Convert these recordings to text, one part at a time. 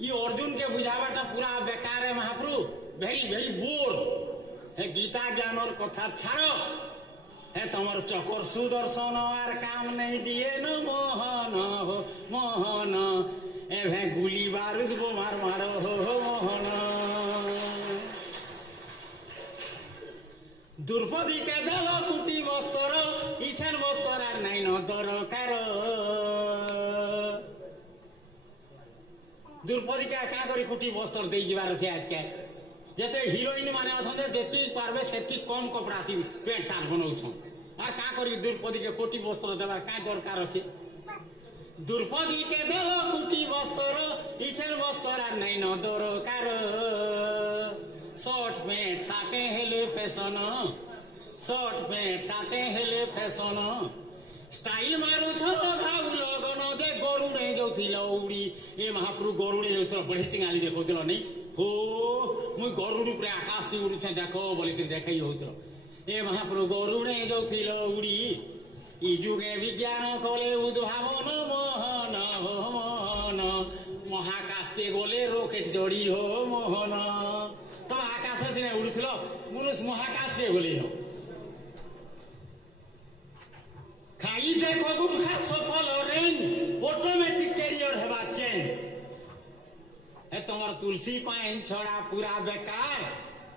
ये अर्जुन के बुझावाटा पूरा बेकार है महाप्रभु वेरी वेरी बोर है गीता ज्ञान और कथा छाड़ो है तुमर चकोर सुदर्शन और काम नहीं दिए न मोहन हो मोहन ए भे गुली बारूद वो मार मारो हो मोहन द्रौपदी के देव कुटी बस्तर इछन बस्तर और नहीं न दरकार द्रौपदी क्या करी कुटी बस्तर दे जीवार अच्छे आज क्या जैसे हिरोइन माने असंदे जेती पारबे सेती कम कपड़ा थी पेट साट बनाउछन आ का करी द्रौपदी के कोटी वस्त्र देवार का दरकार अछि द्रौपदी के देव कुटी वस्त्र इछन वस्त्र आ नहीं न दरकार शर्ट पैंट साटे हेले फैशन शर्ट पैंट साटे हेले फैशन स्टाइल मारू छाऊ लगन जे गरुड़े जाऊला उड़ी ए महाप्रभु गरुड़े जाऊला बढ़े टिंगाली देखौल नहीं हो मुई गरुड़ पूरा आकाश दी उड़ू देख बोलिक देखई होल ए महाप्रभु गरुड़े जाऊला उड़ी इ जुगे विज्ञान कले उद्भावन मोहन हो मोहन महाकाश के गले रॉकेट जोड़ी हो मोहन तब आकाश से उड़ुल मनुष्य महाकाश के गले हो खाली देखो गुटखा सफल रेंज ऑटोमेटिक कैरियर हेबा चेन है तुमर तुलसी पाइन छड़ा पूरा बेकार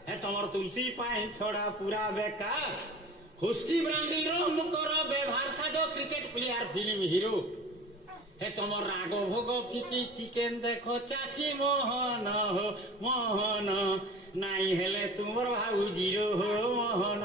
है तुमर तुलसी पाइन छड़ा पूरा बेकार हुस्की ब्रांडी रोम करो व्यवहार साजो क्रिकेट प्लेयर फिल्म हीरो है तुमर राग भोग फीकी चिकेन देखो चाखी मोहन हो मोहन नाई हेले तुमर भाऊ जीरो हो मोहन